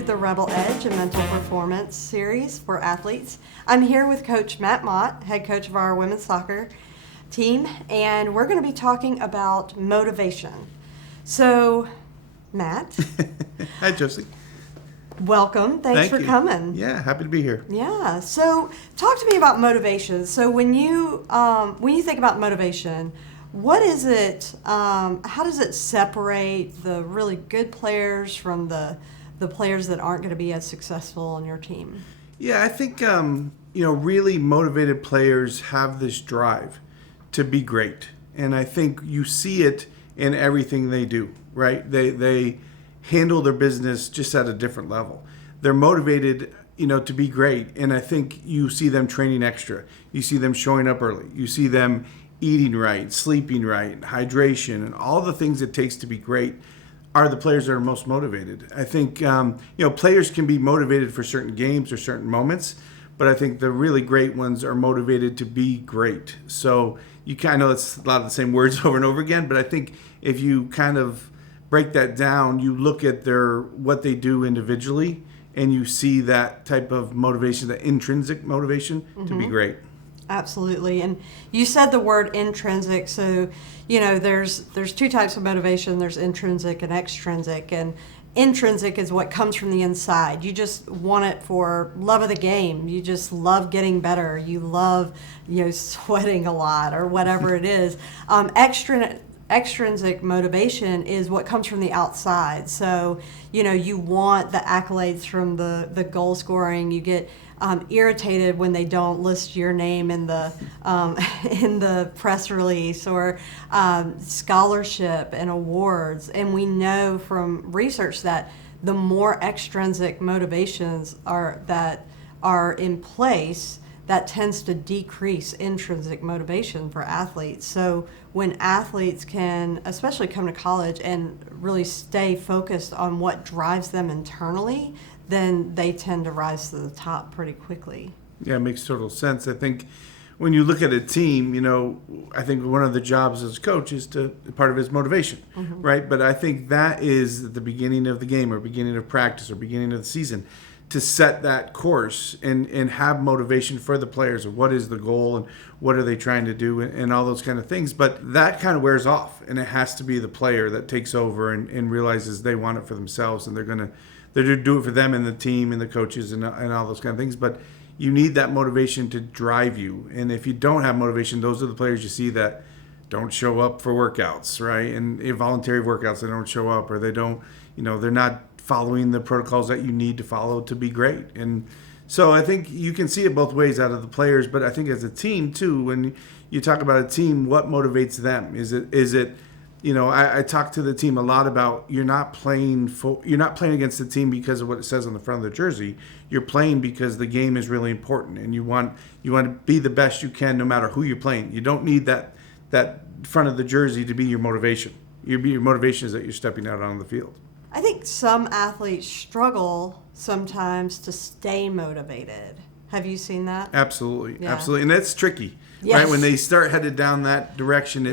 to the Rebel Edge, a mental performance series for athletes. I'm here with Coach Matt Mott, head coach of our women's soccer team, and we're going to be talking about motivation. So, Matt. Hi, Josie. Welcome. Thanks for coming. Yeah, happy to be here. Yeah. So, talk to me about motivation. So, when you think about motivation, what is it? How does it separate the really good players from the players that aren't going to be as successful on your team? Yeah, I think really motivated players have this drive to be great, and I think you see it in everything they do. Right? They handle their business just at a different level. They're motivated, to be great, and I think you see them training extra. You see them showing up early. You see them eating right, sleeping right, hydration, and all the things it takes to be great are the players that are most motivated. I think, players can be motivated for certain games or certain moments, but I think the really great ones are motivated to be great. So you kind of, it's a lot of the same words over and over again, but I think if you kind of break that down, you look at what they do individually, and you see that type of motivation, the intrinsic motivation to be great. Absolutely. And you said the word intrinsic. So, there's two types of motivation. There's intrinsic and extrinsic. And intrinsic is what comes from the inside. You just want it for love of the game. You just love getting better. You love, sweating a lot or whatever it is. Extrinsic motivation is what comes from the outside. So, you want the accolades from the goal scoring. You get irritated when they don't list your name in the press release, or scholarship and awards. And we know from research that the more extrinsic motivations that are in place, that tends to decrease intrinsic motivation for athletes. So when athletes can, especially come to college, and really stay focused on what drives them internally, then they tend to rise to the top pretty quickly. Yeah, it makes total sense. I think when you look at a team, I think one of the jobs as a coach is part of it is motivation, right? But I think that is at the beginning of the game or beginning of practice or beginning of the season, to set that course and have motivation for the players of what is the goal and what are they trying to do and all those kind of things. But that kind of wears off, and it has to be the player that takes over and realizes they want it for themselves, and they're going to do it for them and the team and the coaches and all those kind of things. But you need that motivation to drive you. And if you don't have motivation, those are the players you see that don't show up for workouts, right? And voluntary workouts, they don't show up, or they don't, they're not following the protocols that you need to follow to be great. And so I think you can see it both ways out of the players, but I think as a team too, when you talk about a team, what motivates them? Is it I talk to the team a lot about you're not playing against the team because of what it says on the front of the jersey. You're playing because the game is really important, and you want to be the best you can no matter who you're playing. You don't need that front of the jersey to be your motivation. Your motivation is that you're stepping out on the field. I think some athletes struggle sometimes to stay motivated. Have you seen that? Absolutely, yeah. Absolutely, and that's tricky, yes. Right? When they start headed down that direction,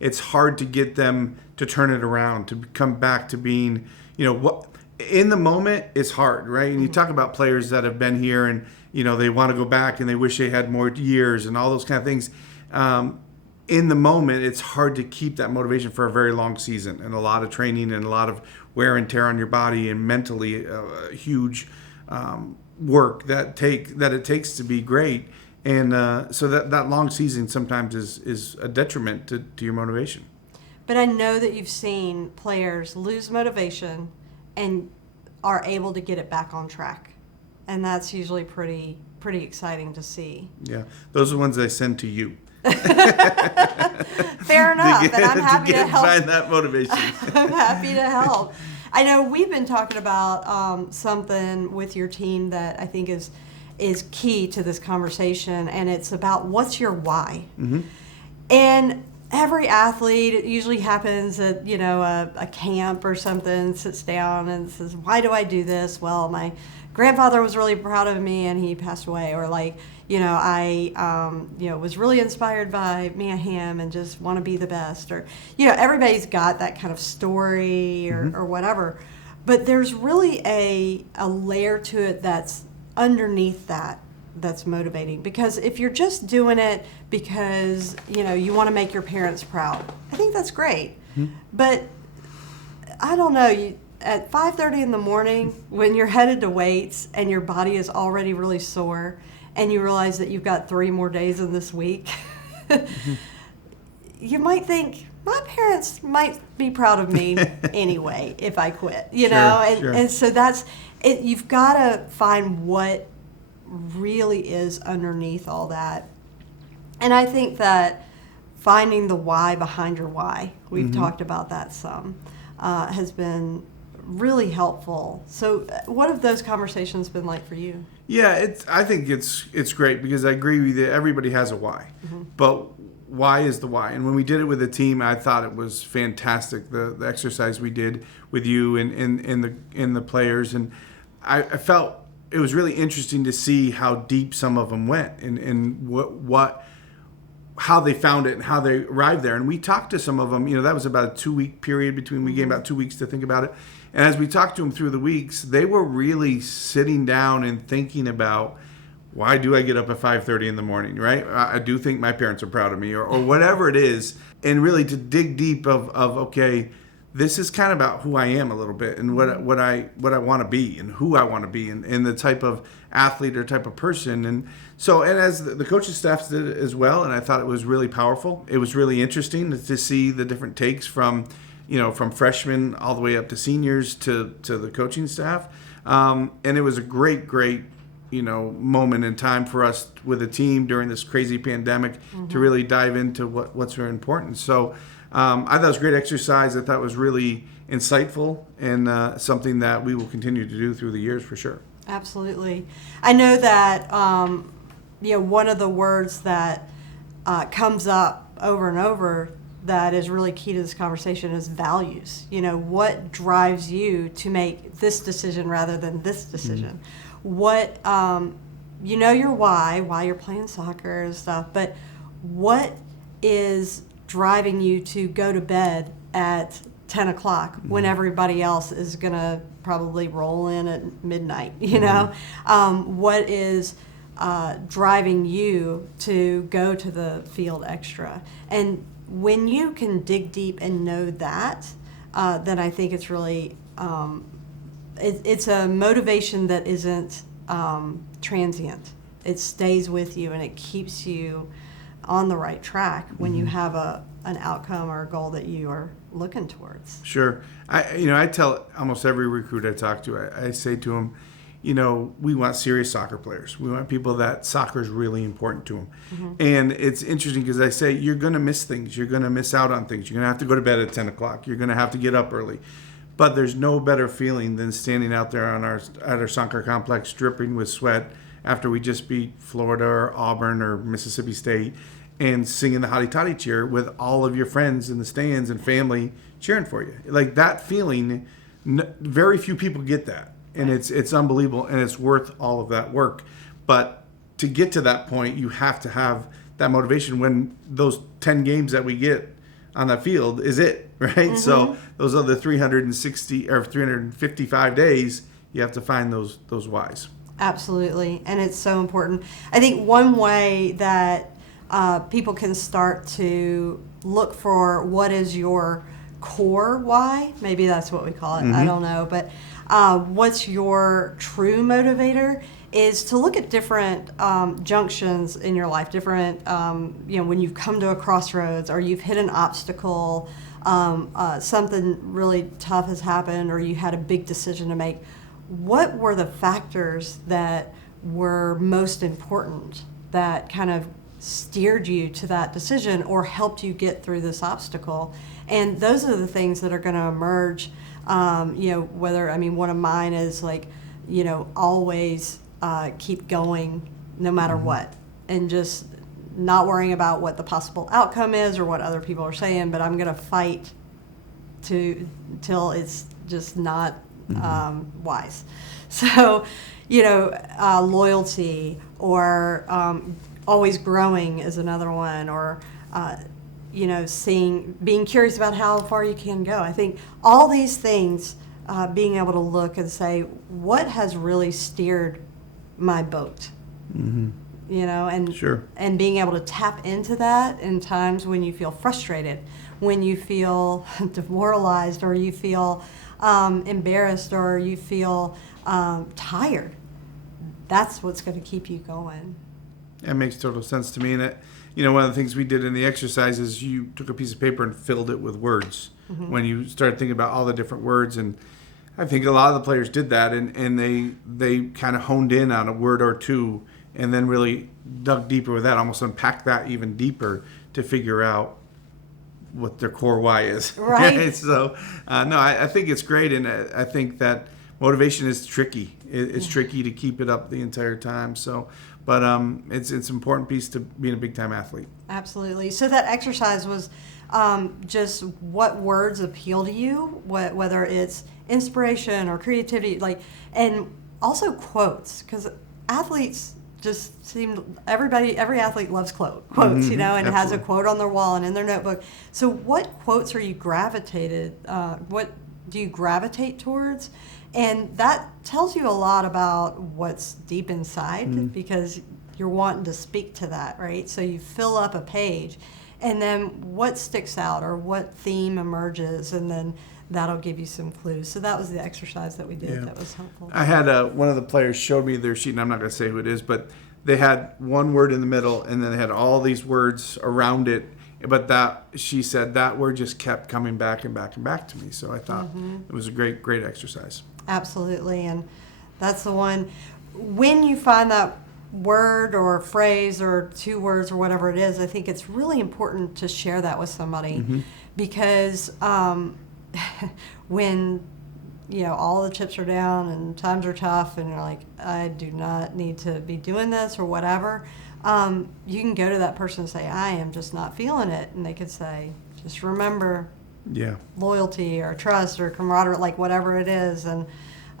it's hard to get them to turn it around, to come back to being, what in the moment is hard, right? And you talk about players that have been here and they want to go back and they wish they had more years and all those kind of things. In the moment, it's hard to keep that motivation for a very long season, and a lot of training and a lot of wear and tear on your body, and mentally huge work that it takes to be great. And so that long season sometimes is a detriment to your motivation. But I know that you've seen players lose motivation and are able to get it back on track, and that's usually pretty exciting to see. Yeah, those are the ones I send to you. Fair enough, and I'm happy to help. Find that motivation. I'm happy to help. I know we've been talking about something with your team that I think is key to this conversation, and it's about what's your why. And every athlete, it usually happens at a camp or something, sits down and says, why do I do this? Well, my grandfather was really proud of me and he passed away, or I was really inspired by Mia Hamm and just want to be the best, or everybody's got that kind of story or whatever. But there's really a layer to it that's underneath that's motivating. Because if you're just doing it because, you want to make your parents proud, I think that's great. But I don't know, at 5:30 in the morning when you're headed to weights and your body is already really sore and you realize that you've got 3 more days in this week, you might think, my parents might be proud of me anyway if I quit, And so that's it. You've got to find what really is underneath all that. And I think that finding the why behind your why, we've talked about that some, has been really helpful. So what have those conversations been like for you? Yeah, I think it's great because I agree with you. Everybody has a why, but why is the why? And when we did it with the team, I thought it was fantastic. The exercise we did with you and the players, and I felt it was really interesting to see how deep some of them went and how they found it and how they arrived there. And we talked to some of them. That was about a 2-week period between. We gave about 2 weeks to think about it. And as we talked to them through the weeks, they were really sitting down and thinking about, why do I get up at 5:30 in the morning, right? I do think my parents are proud of me or whatever it is. And really to dig deep of okay, this is kind of about who I am a little bit and what I want to be and who I want to be and the type of athlete or type of person. And as the coaching staff did it as well, and I thought it was really powerful. It was really interesting to see the different takes from freshmen all the way up to seniors to the coaching staff. And it was a great moment in time for us with a team during this crazy pandemic to really dive into what's very important. So I thought it was a great exercise. I thought it was really insightful and something that we will continue to do through the years for sure. Absolutely. I know that one of the words that comes up over and over that is really key to this conversation is values. What drives you to make this decision rather than this decision? What, your why you're playing soccer and stuff, but what is driving you to go to bed at 10 o'clock when everybody else is going to probably roll in at midnight, what is driving you to go to the field extra? And when you can dig deep and know that, then I think it's really, it's a motivation that isn't transient. It stays with you and it keeps you on the right track when you have an outcome or a goal that you are looking towards. Sure. I tell almost every recruit I talk to, I say to them, we want serious soccer players. We want people that soccer is really important to them. And it's interesting because I say, you're going to miss things. You're going to miss out on things. You're going to have to go to bed at 10 o'clock. You're going to have to get up early. But there's no better feeling than standing out there at our soccer complex dripping with sweat after we just beat Florida or Auburn or Mississippi State and singing the Hotty Toddy cheer with all of your friends in the stands and family cheering for you. Like that feeling, very few people get that. And it's unbelievable, and it's worth all of that work. But to get to that point, you have to have that motivation when those 10 games that we get on that field is it, right? So those other 360 or 355 days, you have to find those whys. Absolutely, and it's so important. I think one way that people can start to look for what is your core why, maybe that's what we call it, I don't know, but what's your true motivator is to look at different junctions in your life, different, when you've come to a crossroads or you've hit an obstacle, something really tough has happened or you had a big decision to make. What were the factors that were most important that kind of steered you to that decision or helped you get through this obstacle? And those are the things that are going to emerge. One of mine is always keep going no matter what, and just not worrying about what the possible outcome is or what other people are saying, but I'm going to fight till it's just not wise. So, loyalty or always growing is another one, or being curious about how far you can go. I think all these things being able to look and say, what has really steered my boat? You know, and Sure. and being able to tap into that in times when you feel frustrated, when you feel demoralized, or you feel embarrassed, or you feel tired. That's what's going to keep you going. That makes total sense to me. And one of the things we did in the exercise is you took a piece of paper and filled it with words. When you started thinking about all the different words, and I think a lot of the players did that, and they kind of honed in on a word or two, and then really dug deeper with that, almost unpacked that even deeper to figure out what their core why is. Right. So, no, I think it's great, and I think that motivation is tricky. It's tricky to keep it up the entire time. So, but it's an important piece to being a big time athlete. Absolutely. So that exercise was just what words appeal to you, whether it's inspiration or creativity, and also quotes, because athletes just seem, every athlete loves quotes, and Absolutely. has a quote on their wall and in their notebook. So what quotes are you what do you gravitate towards? And that tells you a lot about what's deep inside, because you're wanting to speak to that, right? So you fill up a page, and then what sticks out or what theme emerges, and then that'll give you some clues. So that was the exercise that we did. Yeah. That was helpful. I had one of the players showed me their sheet, and I'm not going to say who it is, but they had one word in the middle, and then they had all these words around it. But she said that word just kept coming back and back and back to me. So I thought it was a great exercise. Absolutely, and that's the one. When you find that word or phrase or two words or whatever it is, I think it's really important to share that with somebody, because when all the chips are down and times are tough and you're like, I do not need to be doing this or whatever, you can go to that person and say, I am just not feeling it, and they could say, just remember loyalty or trust or camaraderie, whatever it is, and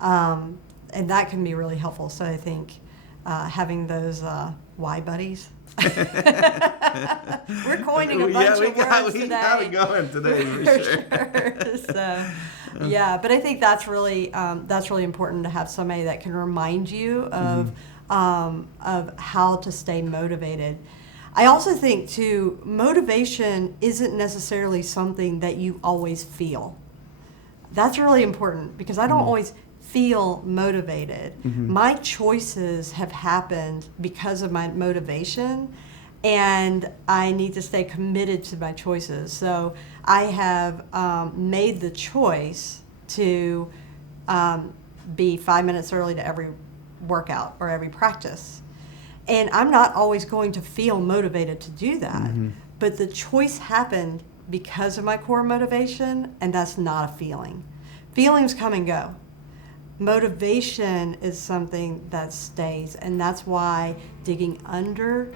that can be really helpful. So I think having those why buddies. We're coining a bunch of words today. We got it going today for sure. So, but I think that's really important to have somebody that can remind you of how to stay motivated. I also think too, motivation isn't necessarily something that you always feel. That's really important, because I don't always feel motivated. My choices have happened because of my motivation, and I need to stay committed to my choices. So I have made the choice to be 5 minutes early to every workout or every practice. And I'm not always going to feel motivated to do that, but the choice happened because of my core motivation, and that's not a feeling. Feelings come and go. Motivation is something that stays, and that's why digging under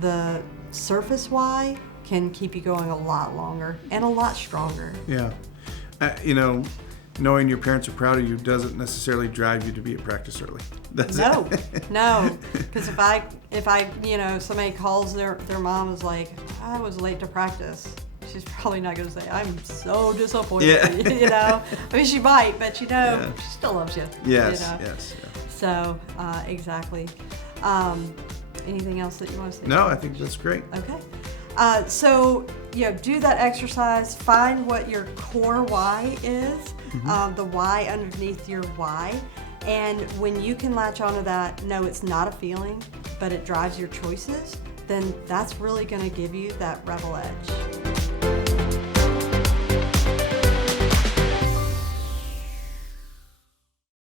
the surface why can keep you going a lot longer and a lot stronger. Yeah. Knowing your parents are proud of you doesn't necessarily drive you to be at practice early. No, because if I somebody calls their mom is like, I was late to practice, she's probably not going to say, I'm so disappointed. Yeah. I mean, she might, but she still loves you. Yes, yes. Yeah. So exactly. Anything else that you want to say? No, I think that's great. Okay. So do that exercise. Find what your core why is, the why underneath your why. And when you can latch onto that, no, it's not a feeling, but it drives your choices, then that's really going to give you that rebel edge.